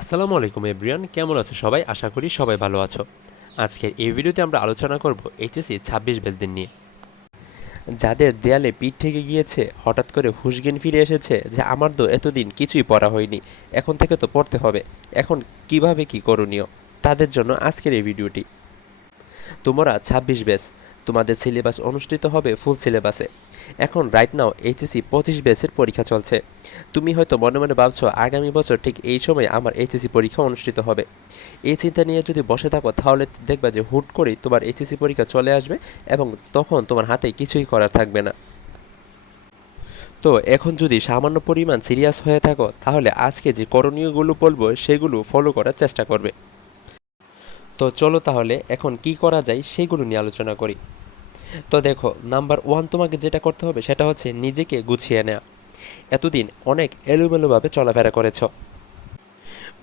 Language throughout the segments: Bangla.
আসসালামু আলাইকুম এভরিওয়ান, কেমন আছো সবাই? আশা করি সবাই ভালো আছো। আজকের এই ভিডিওতে আমরা আলোচনা করব এইচএসসি 26 ব্যাচদের নিয়ে। যাদের দেয়ালে পিঠ থেকে গিয়েছে, হঠাৎ করে হুঁশ জ্ঞান ফিরে এসেছে যে আমার তো এতদিন কিছুই পড়া হয়নি, এখন থেকে তো পড়তে হবে, এখন কিভাবে কি করণীয়, তাদের জন্য আজকের এই ভিডিওটি। তোমরা 26 ব্যাচ, তোমাদের সিলেবাস অনুষ্ঠিত হবে ফুল সিলেবাসে। এখন রাইট নাও এইচএসসি 25 ব্যাচের পরীক্ষা চলছে। তুমি হয়তো মনে মনে ভাবছো আগামী বছর ঠিক এই সময় আমার এইচএসসি পরীক্ষা অনুষ্ঠিত হবে। এই চিন্তা নিয়ে যদি বসে থাকো তাহলে দেখবা যে হুট করেই তোমার এইচএসসি পরীক্ষা চলে আসবে এবং তখন তোমার হাতে কিছুই করার থাকবে না। তো এখন যদি সামান্য পরিমাণ সিরিয়াস হয়ে থাকো তাহলে আজকে যে করণীয়গুলো বলবো সেগুলো ফলো করার চেষ্টা করবে। তো চলো তাহলে এখন কি করা যায় সেগুলো নিয়ে আলোচনা করি। তো দেখো, নাম্বার ওয়ান তোমাকে যেটা করতে হবে সেটা হচ্ছে নিজেকে গুছিয়ে নেওয়া। এতদিন অনেক এলোমেলোভাবে চলাফেরা করেছ,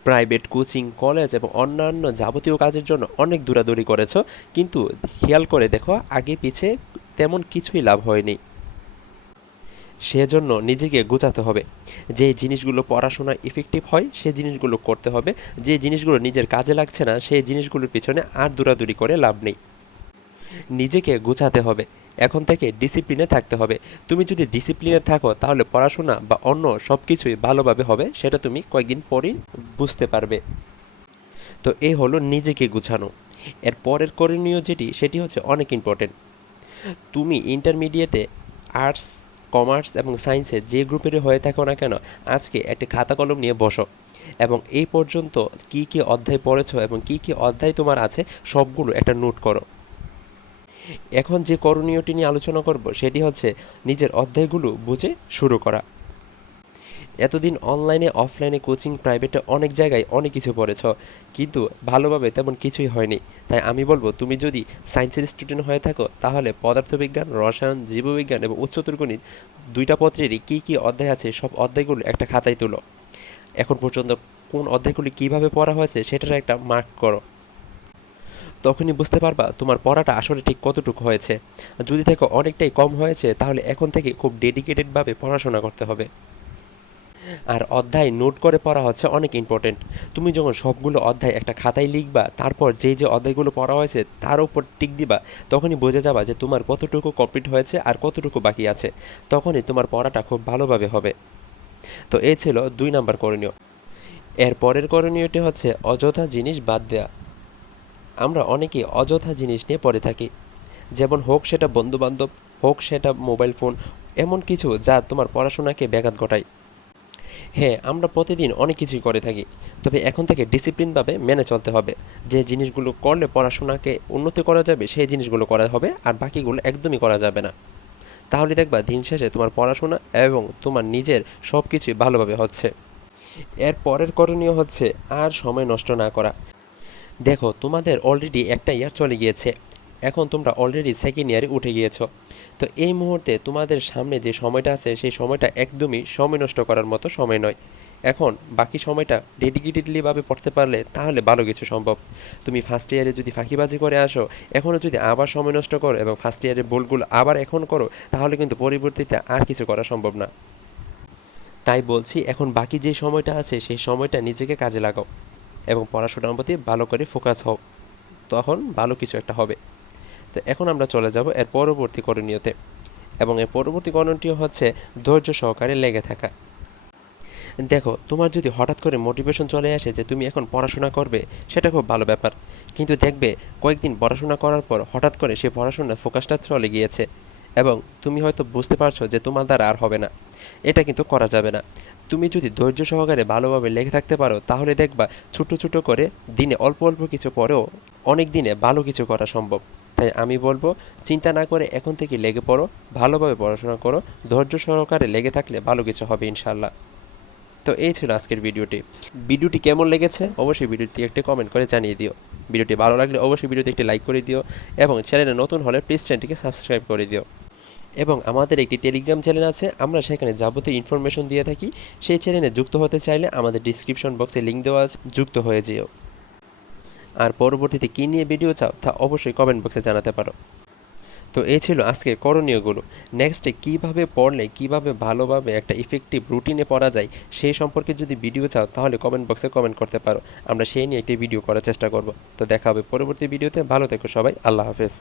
প্রাইভেট কোচিং, কলেজ এবং অন্যান্য যাবতীয় কাজের জন্য অনেক দৌড়াদৌড়ি করেছ, কিন্তু খেয়াল করে দেখো আগে পিছে তেমন কিছুই লাভ হয়নি। সেজন্য নিজেকে গোছাতে হবে। যে জিনিসগুলো পড়াশোনায় ইফেক্টিভ হয় সেই জিনিসগুলো করতে হবে, যে জিনিসগুলো নিজের কাজে লাগছে না সেই জিনিসগুলোর পিছনে আর দৌড়াদৌড়ি করে লাভ নেই। নিজেকে গোছাতে হবে। এখন থেকে ডিসিপ্লিনে থাকতে হবে। তুমি যদি ডিসিপ্লিনে থাকো তাহলে পড়াশোনা বা অন্য সব কিছুই ভালোভাবে হবে, সেটা তুমি কয়েকদিন পরেই বুঝতে পারবে। তো এই হলো নিজেকে গুছানো। এর পরের করণীয় যেটি সেটি হচ্ছে অনেক ইম্পর্টেন্ট। তুমি ইন্টারমিডিয়েটে আর্টস, কমার্স এবং সায়েন্সের যে গ্রুপেরই হয়ে থাকো না কেন, আজকে একটি খাতা কলম নিয়ে বসো এবং এই পর্যন্ত কি কি অধ্যায় পড়েছো এবং কি কি অধ্যায় তোমার আছে সবগুলো একটা নোট করো। এখন যে করণীয়টি নিয়ে আলোচনা করব সেটি হচ্ছে নিজের অধ্যায়গুলো বুঝে শুরু করা। এতদিন অনলাইনে অফলাইনে কোচিং প্রাইভেটে অনেক জায়গায় অনেক কিছু পড়েছ, কিন্তু ভালোভাবে তেমন কিছুই হয়নি। তাই আমি বলবো তুমি যদি সায়েন্সের স্টুডেন্ট হয়ে থাকো তাহলে পদার্থবিজ্ঞান, রসায়ন, জীববিজ্ঞান এবং উচ্চতর গণিত দুইটা পত্রেরই কী কী অধ্যায় আছে সব অধ্যায়গুলো একটা খাতায় তুলো। এখন পর্যন্ত কোন অধ্যায়গুলি কীভাবে পড়া হয়েছে সেটার একটা মার্ক করো। তখনই বুঝতে পারবা তোমার পড়াটা আসলে ঠিক কতটুকু হয়েছে। যদি দেখো অনেকটাই কম হয়েছে তাহলে এখন থেকে খুব ডেডিকেটেডভাবে পড়াশোনা করতে হবে। আর অধ্যায় নোট করে পড়া হচ্ছে অনেক ইম্পর্টেন্ট। তুমি যখন সবগুলো অধ্যায় একটা খাতায় লিখবা, তারপর যে যে অধ্যায়গুলো পড়া হয়েছে তার উপর টিক দিবা, তখনই বুঝে যাবা যে তোমার কতটুকু কমপ্লিট হয়েছে আর কতটুকু বাকি আছে। তখনই তোমার পড়াটা খুব ভালোভাবে হবে। তো এই ছিল 2 নাম্বার করণীয়। এর পরের করণীয়টি হচ্ছে অযথা জিনিস বাদ দেওয়া। আমরা অনেকেই অযথা জিনিস নিয়ে পড়ে থাকি, যেমন হোক সেটা বন্ধুবান্ধব, হোক সেটা মোবাইল ফোন, এমন কিছু যা তোমার পড়াশোনাকে ব্যাঘাত ঘটায়। হ্যাঁ, আমরা প্রতিদিন অনেক কিছুই করে থাকি, তবে এখন থেকে ডিসিপ্লিনভাবে মেনে চলতে হবে। যে জিনিসগুলো করলে পড়াশোনাকে উন্নতি করা যাবে সেই জিনিসগুলো করা হবে, আর বাকিগুলো একদমই করা যাবে না। তাহলে দেখবা দিন শেষে তোমার পড়াশোনা এবং তোমার নিজের সব কিছুই ভালোভাবে হচ্ছে। এর পরের করণীয় হচ্ছে আর সময় নষ্ট না করা। দেখো, তোমাদের অলরেডি একটা ইয়ার চলে গিয়েছে, এখন তোমরা অলরেডি সেকেন্ড ইয়ারে উঠে গিয়েছো। তো এই মুহূর্তে তোমাদের সামনে যে সময়টা আছে সেই সময়টা একদমই সময় নষ্ট করার মতো সময় নয়। এখন বাকি সময়টা ডেডিকেটেডলিভাবে পড়তে পারলে তাহলে ভালো কিছু সম্ভব। তুমি ফার্স্ট ইয়ারে যদি ফাঁকিবাজি করে আসো, এখনও যদি আবার সময় নষ্ট করো এবং ফার্স্ট ইয়ারের ভুলগুলো আবার এখন করো, তাহলে কিন্তু পরবর্তীতে আর কিছু করা সম্ভব না। তাই বলছি, এখন বাকি যে সময়টা আছে সেই সময়টা নিজেকে কাজে লাগাও এবং পড়াশোনার প্রতি ভালো করে ফোকাস হও, তখন ভালো কিছু একটা হবে। তো এখন আমরা চলে যাব এর পরবর্তী করণীয়তে, এবং এর পরবর্তী করণীয় হচ্ছে ধৈর্য সহকারে লেগে থাকা। দেখো, তোমার যদি হঠাৎ করে মোটিভেশন চলে আসে যে তুমি এখন পড়াশোনা করবে, সেটা খুব ভালো ব্যাপার, কিন্তু দেখবে কয়েকদিন পড়াশোনা করার পর হঠাৎ করে সে পড়াশোনার ফোকাসটা চলে গিয়েছে এবং তুমি হয়তো বুঝতে পারছো যে তোমার দ্বারা আর হবে না। এটা কিন্তু করা যাবে না। তুমি যদি ধৈর্য সহকারে ভালোভাবে লেগে থাকতে পারো তাহলে দেখবা ছোটো ছোটো করে দিনে অল্প অল্প কিছু পরেও অনেক দিনে ভালো কিছু করা সম্ভব। তাই আমি বলবো, চিন্তা না করে এখন থেকে লেগে পড়ো, ভালোভাবে পড়াশোনা করো, ধৈর্য সহকারে লেগে থাকলে ভালো কিছু হবে ইনশাল্লাহ। তো এই ছিল আজকের ভিডিওটি। ভিডিওটি কেমন লেগেছে অবশ্যই ভিডিওটি একটি কমেন্ট করে জানিয়ে দিও। ভিডিওটি ভালো লাগলে অবশ্যই ভিডিওতে একটি লাইক করে দিও এবং চ্যানেলে নতুন হলে প্লিজ চ্যানেলটিকে সাবস্ক্রাইব করে দিও। এবং আমাদের একটি টেলিগ্রাম চ্যানেল আছে, আমরা সেখানে যাবতীয় ইনফরমেশন দিয়ে থাকি। সেই চ্যানেলে যুক্ত হতে চাইলে আমাদের ডিসক্রিপশন বক্সে লিঙ্ক দেওয়া আছে, যুক্ত হয়ে যেও। আর পরবর্তীতে কী নিয়ে ভিডিও চাও তা অবশ্যই কমেন্ট বক্সে জানাতে পারো। তো এই ছিল আজকের করণীয়গুলো। নেক্সটে কীভাবে পড়লে কীভাবে ভালোভাবে একটা ইফেক্টিভ রুটিনে পড়া যায় সেই সম্পর্কে যদি ভিডিও চাও তাহলে কমেন্ট বক্সে কমেন্ট করতে পারো। আমরা সেই নিয়ে একটি ভিডিও করার চেষ্টা করব। তো দেখা হবে পরবর্তী ভিডিওতে। ভালো থেকো সবাই। আল্লাহ হাফেজ।